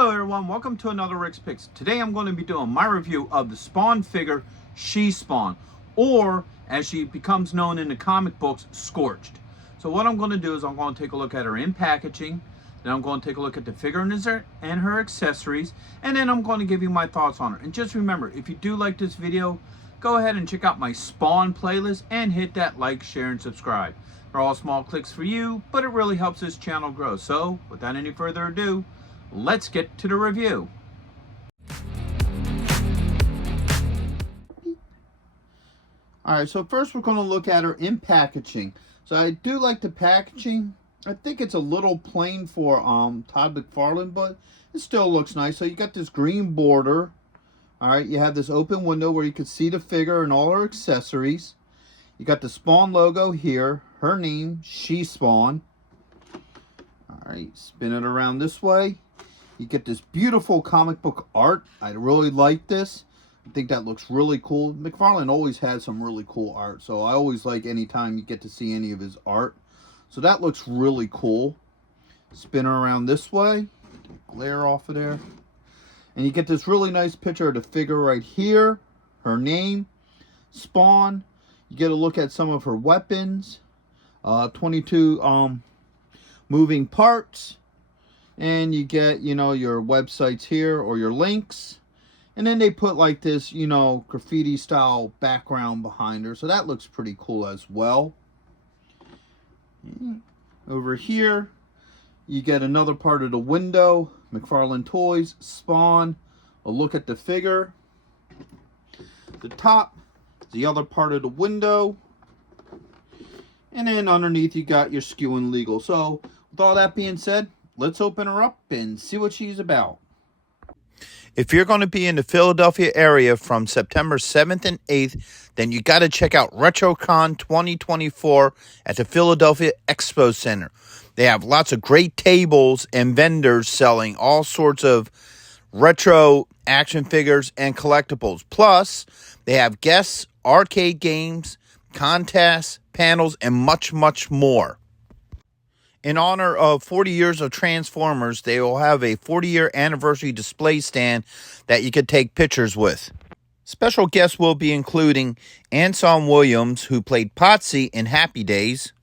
Hello everyone, welcome to another Rick's Picks. Today I'm going to be doing my review of the Spawn figure, She-Spawn, or as she becomes known in the comic books, Scorched. So what I'm going to do is I'm going to take a look at her in packaging, then I'm going to take a look at the figure and her accessories, and then I'm going to give you my thoughts on her. And just remember, if you do like this video, go ahead and check out my Spawn playlist and hit that like, share, and subscribe. They're all small clicks for you, but it really helps this channel grow. So without any further ado, let's get to the review. Alright, so first we're going to look at her in packaging. So I do like the packaging. I think it's a little plain for Todd McFarland, but it still looks nice. So you got this green border. Alright, you have this open window where you can see the figure and all her accessories. You got the Spawn logo here. Her name, She-Spawn. Alright, spin it around this way. You get this beautiful comic book art. I really like this. I think that looks really cool. McFarland always had some really cool art, so I always like anytime you get to see any of his art. So that looks really cool. Spin her around this way. Glare off of there. And you get this really nice picture of the figure right here. Her name, Spawn. You get a look at some of her weapons. 22 moving parts. And you get, your websites here or your links. And then they put like this, graffiti style background behind her. So that looks pretty cool as well. Over here, you get another part of the window. McFarland Toys, Spawn. A look at the figure. The top is the other part of the window. And then underneath you got your SKU and legal. So with all that being said, let's open her up and see what she's about. If you're going to be in the Philadelphia area from September 7th and 8th, then you got to check out RetroCon 2024 at the Philadelphia Expo Center. They have lots of great tables and vendors selling all sorts of retro action figures and collectibles. Plus, they have guests, arcade games, contests, panels, and much, much more. In honor of 40 years of Transformers, they will have a 40-year anniversary display stand that you could take pictures with. Special guests will be including Anson Williams, who played Potsy in Happy Days,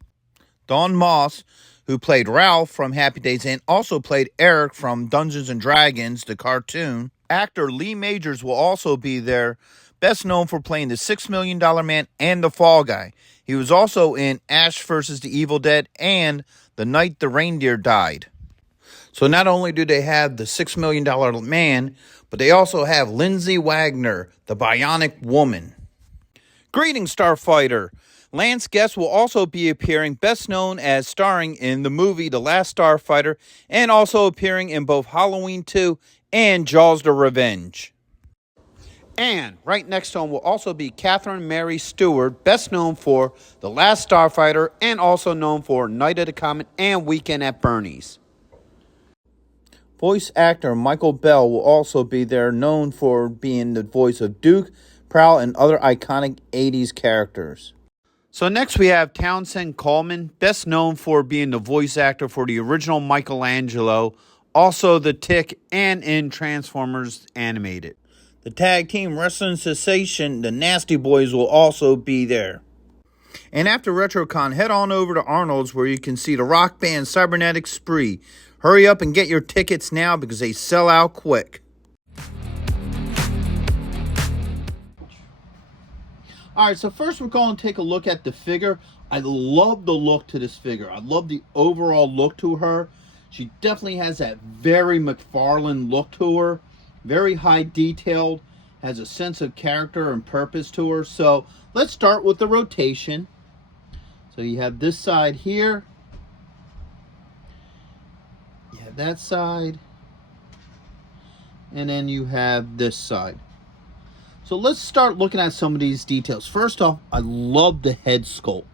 Don Moss, who played Ralph from Happy Days and also played Eric from Dungeons & Dragons, the cartoon. Actor Lee Majors will also be there, best known for playing the $6 Million Man and the Fall Guy. He was also in Ash vs. the Evil Dead and The Night the Reindeer Died. So not only do they have the $6 Million Man, but they also have Lindsay Wagner, the Bionic Woman. Greetings, Starfighter! Lance Guest will also be appearing, best known as starring in the movie The Last Starfighter, and also appearing in both Halloween 2 and Jaws the Revenge. And right next to him will also be Catherine Mary Stewart, best known for The Last Starfighter and also known for Night of the Comet and Weekend at Bernie's. Voice actor Michael Bell will also be there, known for being the voice of Duke, Prowl, and other iconic 80s characters. So next we have Townsend Coleman, best known for being the voice actor for the original Michelangelo, also the Tick, and in Transformers Animated. The tag team wrestling sensation, the Nasty Boys, will also be there. And after RetroCon, head on over to Arnold's where you can see the rock band Cybernetic Spree. Hurry up and get your tickets now because they sell out quick. Alright, so first we're going to take a look at the figure. I love the look to this figure. I love the overall look to her. She definitely has that very McFarland look to her. Very high detailed, has a sense of character and purpose to her. So let's start with the rotation. So you have this side here. You have that side. And then you have this side. So let's start looking at some of these details. First off, I love the head sculpt.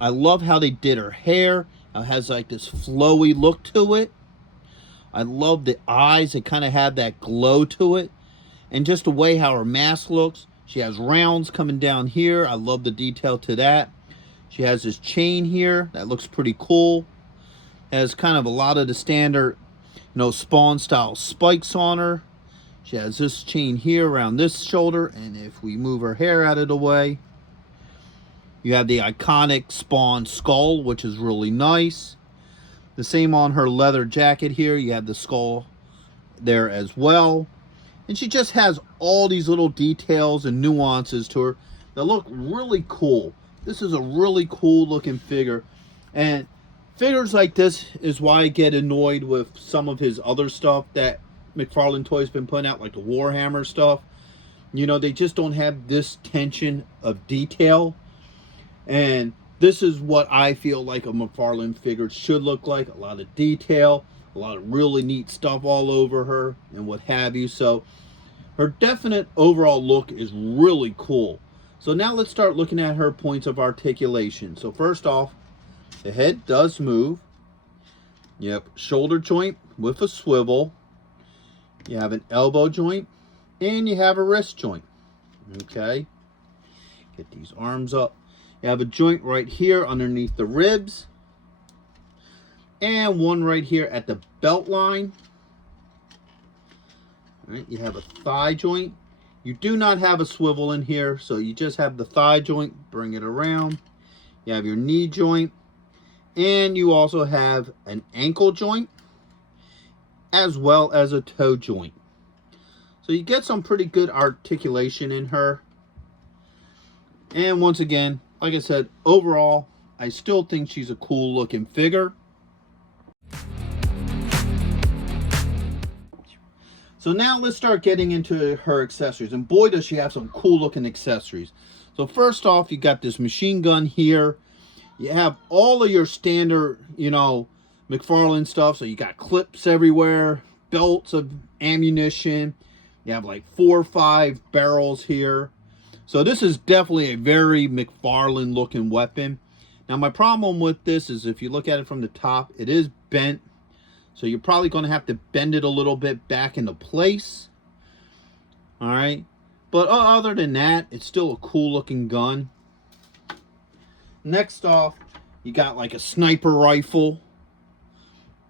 I love how they did her hair. It has like this flowy look to it. I love the eyes. They kind of have that glow to it. And just the way how her mask looks. She has rounds coming down here. I love the detail to that. She has this chain here. That looks pretty cool. Has kind of a lot of the standard no Spawn style spikes on her. She has this chain here around this shoulder, and if we move her hair out of the way, you have the iconic Spawn skull, which is really nice. The same on her leather jacket here. You have the skull there as well. And she just has all these little details and nuances to her that look really cool. This is a really cool looking figure. And figures like this is why I get annoyed with some of his other stuff that McFarland Toys been putting out, like the Warhammer stuff. You know, they just don't have this tension of detail. And this is what I feel like a McFarland figure should look like. A lot of detail, a lot of really neat stuff all over her and what have you. So her definite overall look is really cool. So now let's start looking at her points of articulation. So first off, the head does move. Yep, shoulder joint with a swivel. You have an elbow joint and you have a wrist joint. Okay, get these arms up. You have a joint right here underneath the ribs and one right here at the belt line. All right, you have a thigh joint. You do not have a swivel in here, so you just have the thigh joint. Bring it around. You have your knee joint, and you also have an ankle joint as well as a toe joint. So you get some pretty good articulation in her. And once again, like I said, overall, I still think she's a cool looking figure. So now let's start getting into her accessories. And boy, does she have some cool looking accessories. So first off, you got this machine gun here. You have all of your standard, you know, McFarland stuff. So you got clips everywhere, belts of ammunition. You have like 4 or 5 barrels here. So this is definitely a very McFarland looking weapon. Now my problem with this is if you look at it from the top, it is bent. So you're probably going to have to bend it a little bit back into place. All right. But other than that, it's still a cool looking gun. Next off, you got like a sniper rifle.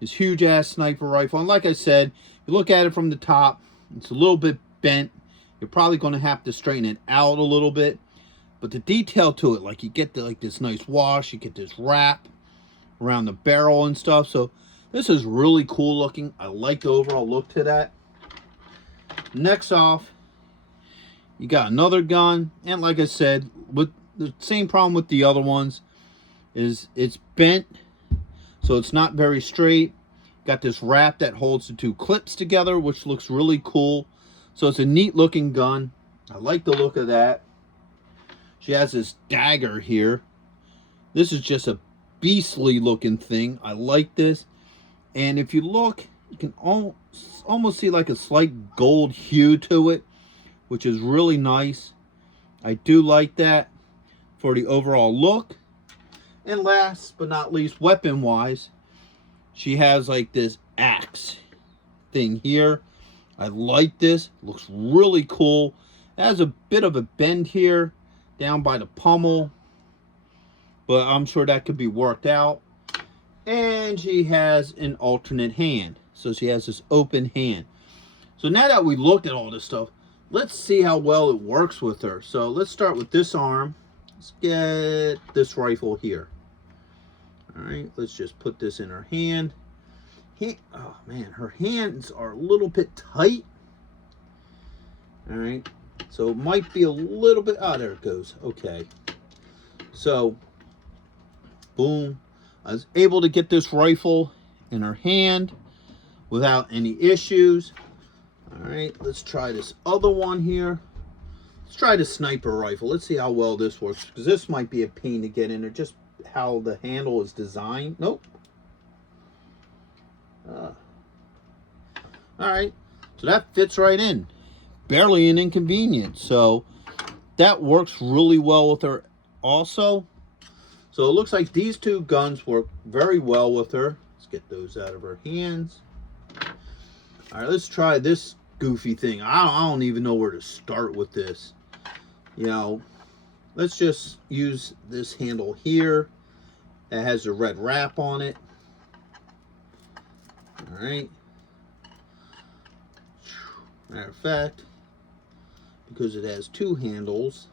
This huge ass sniper rifle. And like I said, you look at it from the top, it's a little bit bent. You're probably going to have to straighten it out a little bit. But the detail to it, like you get like this nice wash, you get this wrap around the barrel and stuff. So this is really cool looking. I like the overall look to that. Next off, you got another gun. And like I said, with the same problem with the other ones is it's bent. So it's not very straight. Got this wrap that holds the 2 clips together, which looks really cool. So it's a neat looking gun. I like the look of that. She has this dagger here. This is just a beastly looking thing. I like this. And if you look, you can almost see like a slight gold hue to it, which is really nice. I do like that for the overall look. And last but not least, weapon wise, she has like this axe thing here. I like this. Looks really cool. It has a bit of a bend here down by the pommel, but I'm sure that could be worked out. And she has an alternate hand. So she has this open hand. So now that we looked at all this stuff, let's see how well it works with her. So let's start with this arm. Let's get this rifle here. All right, let's just put this in her hand. Oh man, her hands are a little bit tight. All right, so it might be a little bit, oh, there it goes. Okay, so boom, I was able to get this rifle in her hand without any issues. All right, let's try this other one here. Let's try the sniper rifle. Let's see how well this works, because this might be a pain to get in there, just how the handle is designed. Nope. All right, so that fits right in. Barely an inconvenience. So that works really well with her also. So it looks like these 2 guns work very well with her. Let's get those out of her hands. All right, let's try this goofy thing. I don't even know where to start with this. You know, let's just use this handle here. It has a red wrap on it. All right. Matter of fact, because it has two handles,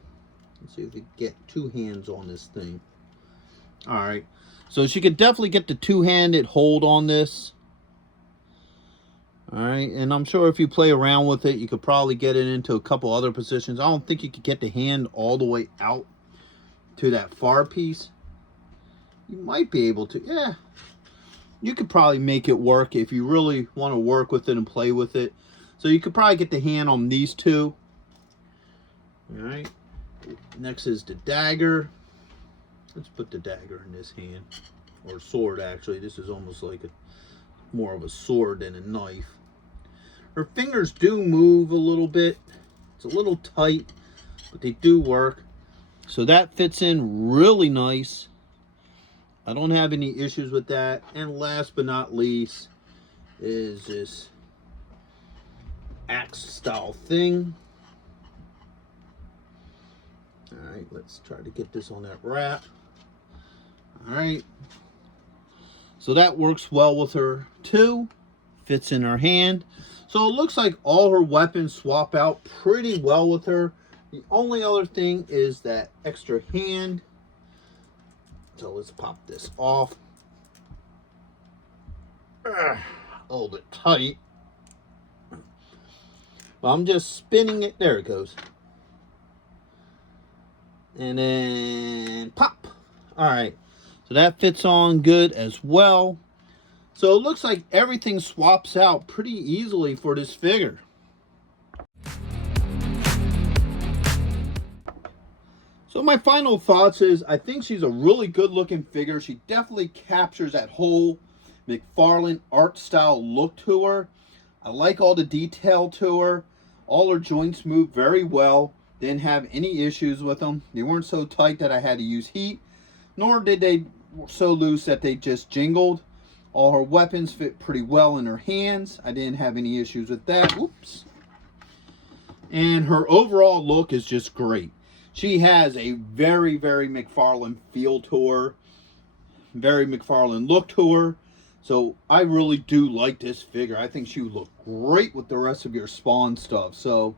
let's see if we can get two hands on this thing. Alright, so she could definitely get the two-handed hold on this. Alright, and I'm sure if you play around with it, you could probably get it into a couple other positions. I don't think you could get the hand all the way out to that far piece. You might be able to, yeah. You could probably make it work if you really want to work with it and play with it. So you could probably get the hand on these two. Alright. Next is the dagger. Let's put the dagger in this hand. Or sword, actually. This is almost like more of a sword than a knife. Her fingers do move a little bit. It's a little tight, but they do work. So that fits in really nice. I don't have any issues with that. And last but not least is this axe style thing. Alright, let's try to get this on that wrap. Alright. So that works well with her too. Fits in her hand. So it looks like all her weapons swap out pretty well with her. The only other thing is that extra hand. So let's pop this off. A little bit tight. Well, I'm just spinning it. There it goes. And then pop. Alright. So that fits on good as well. So it looks like everything swaps out pretty easily for this figure. So my final thoughts is, I think she's a really good looking figure. She definitely captures that whole McFarland art style look to her. I like all the detail to her. All her joints move very well. Didn't have any issues with them. They weren't so tight that I had to use heat, nor did they so loose that they just jingled. All her weapons fit pretty well in her hands. I didn't have any issues with that. Oops. And her overall look is just great. She has a very, very McFarland feel to her. Very McFarland look to her. So I really do like this figure. I think she would look great with the rest of your Spawn stuff. So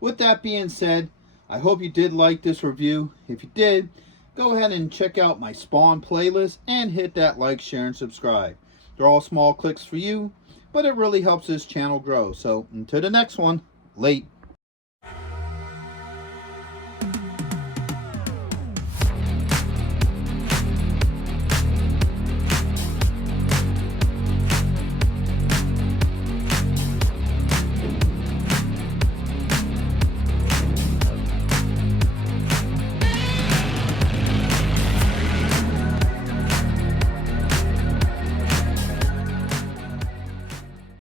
with that being said, I hope you did like this review. If you did, go ahead and check out my Spawn playlist and hit that like, share, and subscribe. They're all small clicks for you, but it really helps this channel grow. So until the next one, late.